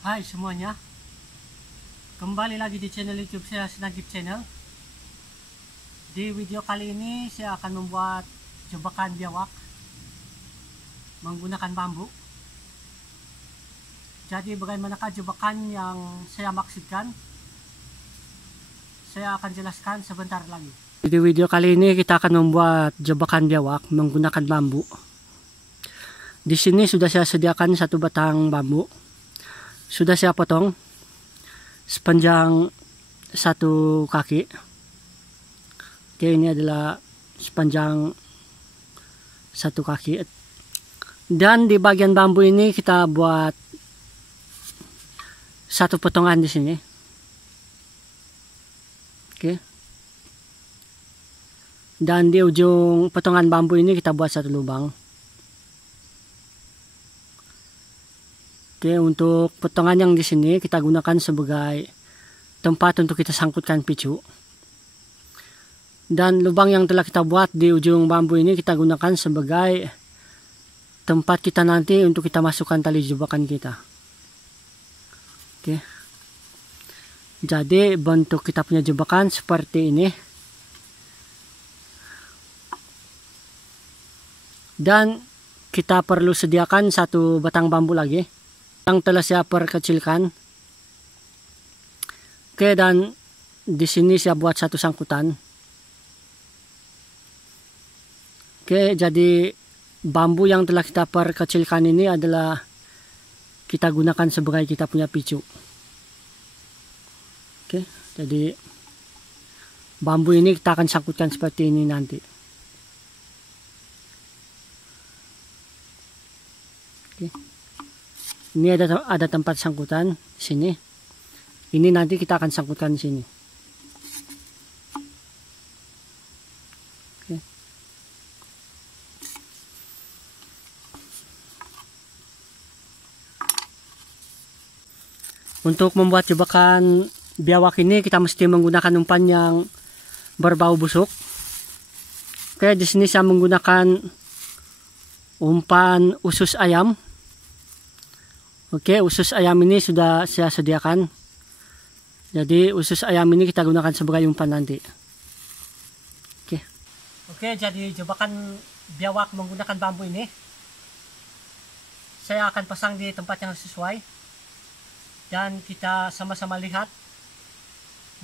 Hai semuanya, kembali lagi di channel YouTube saya, Snagip Channel. Di video kali ini saya akan membuat jebakan biawak menggunakan bambu. Jadi bagaimanakah jebakan yang saya maksudkan? Saya akan jelaskan sebentar lagi. Di video kali ini kita akan membuat jebakan biawak menggunakan bambu. Di sini sudah saya sediakan satu batang bambu. Sudah saya potong sepanjang satu kaki. Oke, ini adalah sepanjang satu kaki. Dan di bagian bambu ini kita buat satu potongan di sini. Oke. Dan di ujung potongan bambu ini kita buat satu lubang. Oke, untuk potongan yang di sini kita gunakan sebagai tempat untuk kita sangkutkan picu. Dan lubang yang telah kita buat di ujung bambu ini kita gunakan sebagai tempat kita nanti untuk kita masukkan tali jebakan kita. Oke. Jadi bentuk kita punya jebakan seperti ini. Dan kita perlu sediakan satu batang bambu lagi yang telah saya perkecilkan. Oke, dan di sini saya buat satu sangkutan. Oke, jadi bambu yang telah kita perkecilkan ini adalah kita gunakan sebagai kita punya picu. Oke, jadi bambu ini kita akan sangkutkan seperti ini nanti. Oke. Ini ada tempat sangkutan di sini. Ini nanti kita akan sangkutkan di sini. Oke. Untuk membuat jebakan biawak ini kita mesti menggunakan umpan yang berbau busuk. Oke, di sini saya menggunakan umpan usus ayam. Oke, usus ayam ini sudah saya sediakan. Jadi usus ayam ini kita gunakan sebagai umpan nanti. Oke, jadi jebakan biawak menggunakan bambu ini saya akan pasang di tempat yang sesuai. Dan kita sama-sama lihat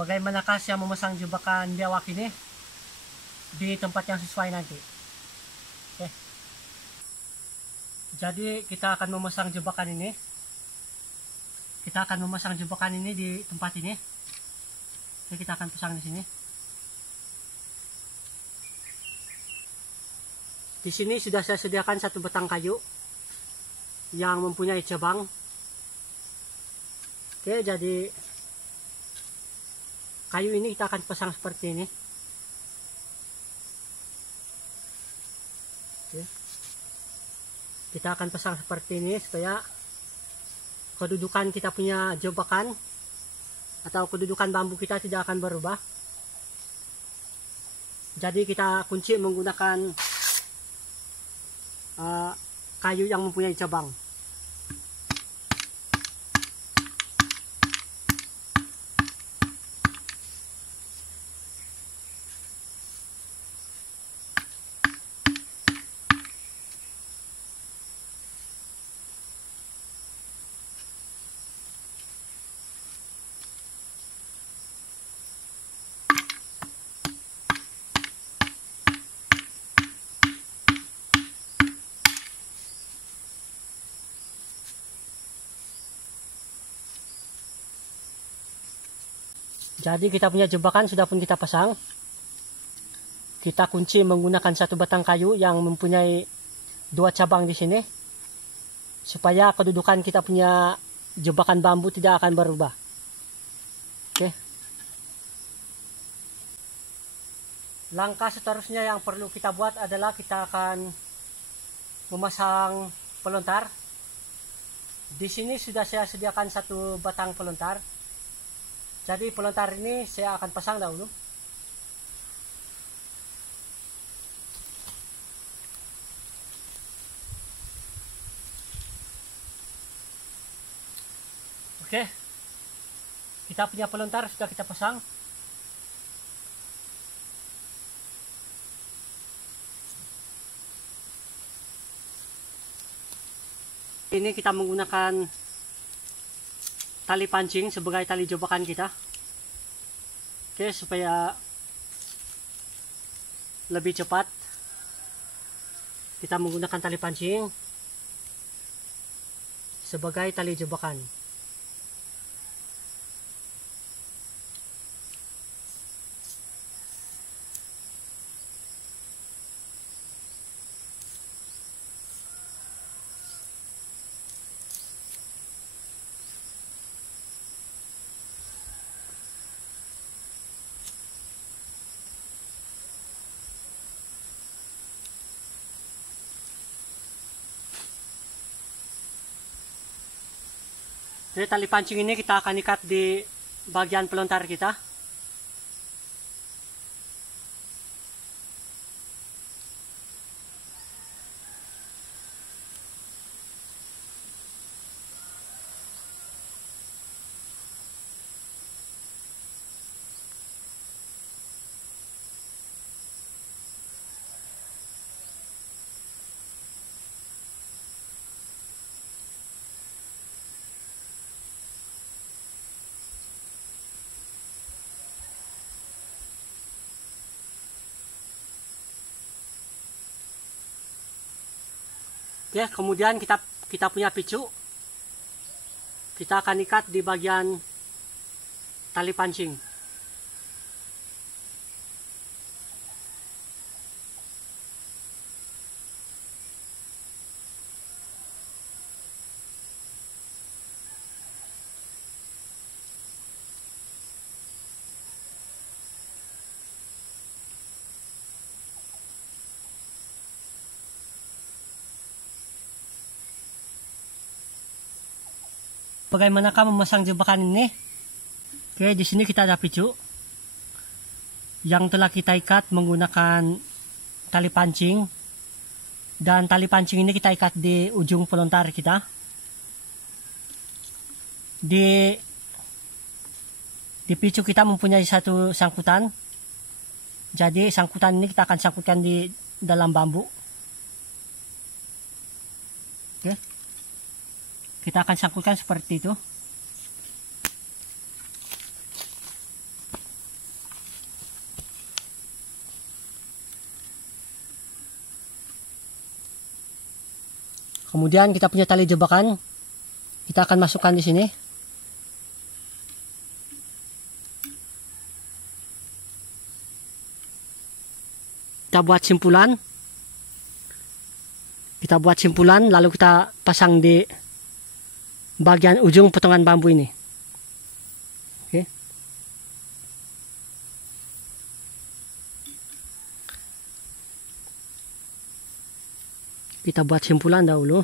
bagaimanakah saya memasang jebakan biawak ini di tempat yang sesuai nanti. Oke. Jadi kita akan memasang jebakan ini. Kita akan memasang jebakan ini di tempat ini. Oke, kita akan pasang di sini. Di sini sudah saya sediakan satu batang kayu yang mempunyai cabang. Oke, jadi kayu ini kita akan pasang seperti ini. Oke. Kita akan pasang seperti ini supaya kedudukan kita punya jebakan atau kedudukan bambu kita tidak akan berubah. Jadi kita kunci menggunakan kayu yang mempunyai cabang. Jadi kita punya jebakan sudah pun kita pasang. Kita kunci menggunakan satu batang kayu yang mempunyai dua cabang di sini, supaya kedudukan kita punya jebakan bambu tidak akan berubah. Oke. Langkah seterusnya yang perlu kita buat adalah kita akan memasang pelontar. Di sini sudah saya sediakan satu batang pelontar. Jadi pelontar ini saya akan pasang dahulu. Oke, kita punya pelontar sudah kita pasang. Ini kita menggunakan tali pancing sebagai tali jebakan kita. Oke, supaya lebih cepat kita menggunakan tali pancing sebagai tali jebakan. Jadi tali pancing ini kita akan ikat di bagian pelontar kita. Oke, kemudian kita punya picu. Kita akan ikat di bagian tali pancing. Bagaimanakah memasang jebakan ini? Oke, di sini kita ada picu yang telah kita ikat menggunakan tali pancing, dan tali pancing ini kita ikat di ujung pelontar kita. Di picu kita mempunyai satu sangkutan, jadi sangkutan ini kita akan sangkutkan di dalam bambu. Oke. Kita akan sangkutkan seperti itu. Kemudian kita punya tali jebakan. Kita akan masukkan di sini. Kita buat simpulan. Kita buat simpulan lalu kita pasang di bagian ujung potongan bambu ini. Oke. Kita buat simpulan dahulu.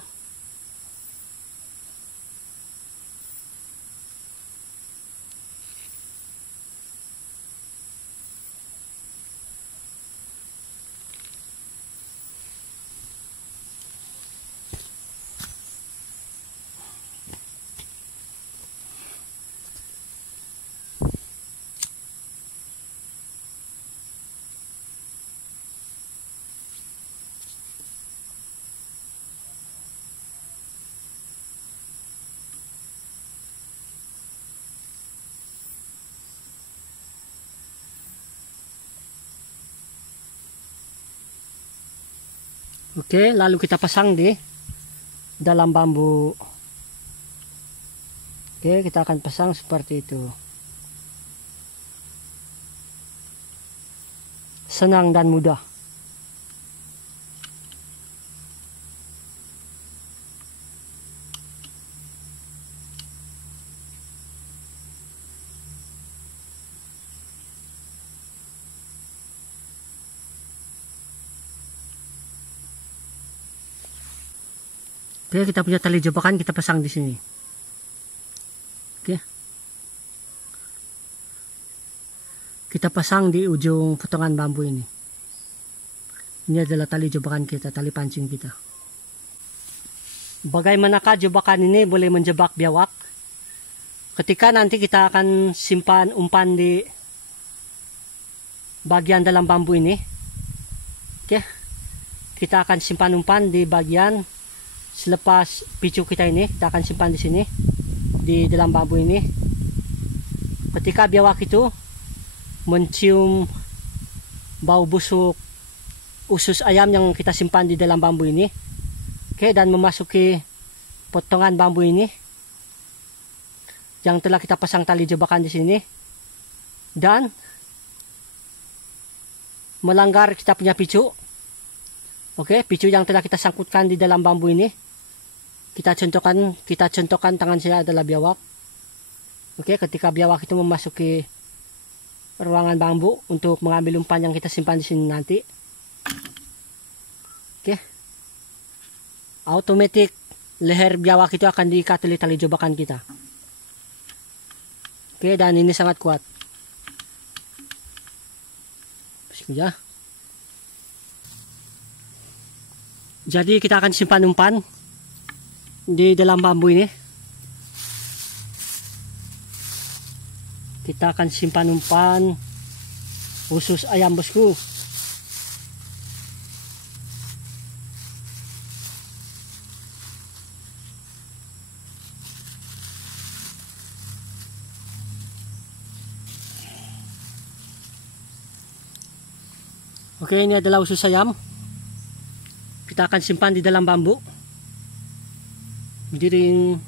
Oke, lalu kita pasang di dalam bambu. Oke, kita akan pasang seperti itu. Senang dan mudah. Oke, kita punya tali jebakan, kita pasang di sini. Oke. Kita pasang di ujung potongan bambu ini. Ini adalah tali jebakan kita, tali pancing kita. Bagaimanakah jebakan ini boleh menjebak biawak? Ketika nanti kita akan simpan umpan di bagian dalam bambu ini. Oke. Kita akan simpan umpan di bagian selepas picu kita ini. Kita akan simpan di sini, di dalam bambu ini. Ketika biawak itu mencium bau busuk usus ayam yang kita simpan di dalam bambu ini, oke, dan memasuki potongan bambu ini yang telah kita pasang tali jebakan di sini, dan melanggar kita punya picu. Oke, picu yang telah kita sangkutkan di dalam bambu ini, kita contohkan tangan saya adalah biawak. Oke, ketika biawak itu memasuki ruangan bambu untuk mengambil umpan yang kita simpan di sini nanti, oke, otomatis leher biawak itu akan diikat oleh tali jebakan kita. Oke, dan ini sangat kuat. Bismillah. Jadi kita akan simpan umpan di dalam bambu ini. Kita akan simpan umpan usus ayam, bosku. Oke, ini adalah usus ayam. Kita akan simpan di dalam bambu. Diring.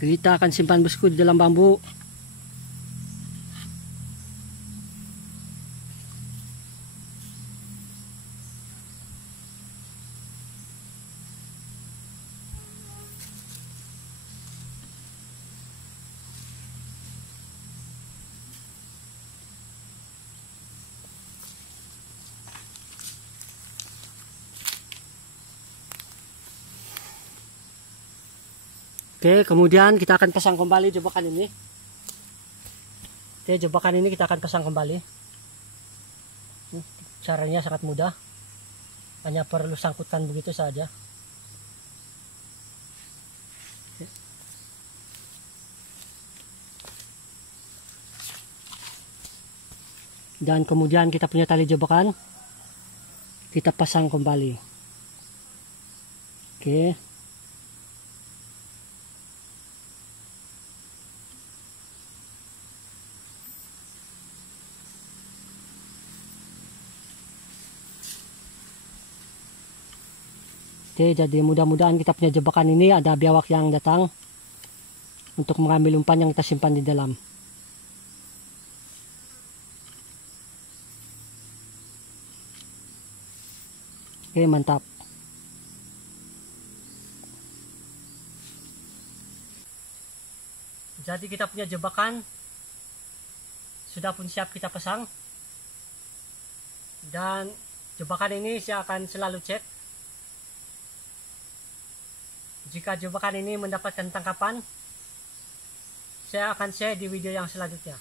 Kita akan simpan, bosku, di dalam bambu. Oke, kemudian kita akan pasang kembali jebakan ini. Oke, jebakan ini kita akan pasang kembali. Caranya sangat mudah. Hanya perlu sangkutkan begitu saja. Dan kemudian kita punya tali jebakan. Kita pasang kembali. Oke. Oke, jadi mudah-mudahan kita punya jebakan ini ada biawak yang datang untuk mengambil umpan yang kita simpan di dalam. Oke, mantap. Jadi kita punya jebakan sudah pun siap kita pasang. Dan jebakan ini saya akan selalu cek. Jika jebakan ini mendapatkan tangkapan, saya akan share di video yang selanjutnya.